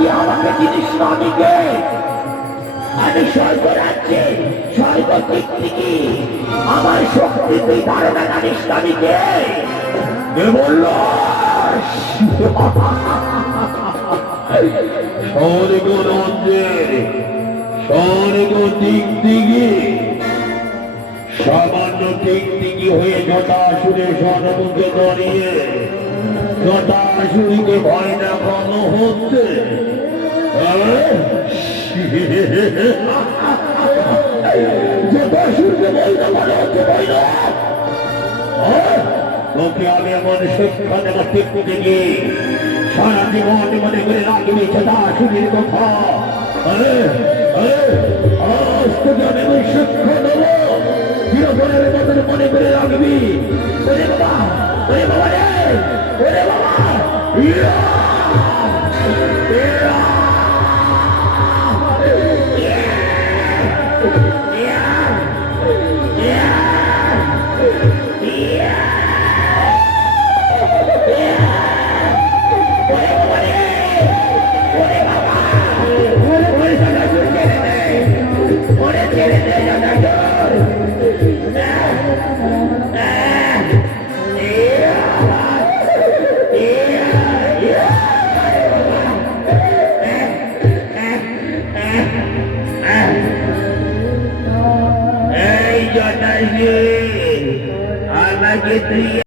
তুই আমাকে জিনিস না দিকে আমি স্বর্গ রাজ্যে স্বর্গ দিক থেকে আমার শক্তি তুই ধারণা জানিস না দিকে কে বলল স্বর্গ রাজ্যের স্বর্গ দিক দিকে সামান্য টিকটিকি হয়ে জটাসুরের সম্মুখে দাঁড়িয়ে জটাসুরীকে ভয় দেখানো হচ্ছে। জটাসুরকে বলতে মনে হচ্ছে বইল তোকে আমি এমন শিক্ষা দেব টিকটিকি সারা জীবন মনে করে রাখবি জটাসুরীর কথা। আজ তোকে আমি এমন শিক্ষা দেব চিরকালের মতন মনে করে রাখবি। ওরে বাবা রে ওরে বাবা আমাকে তুই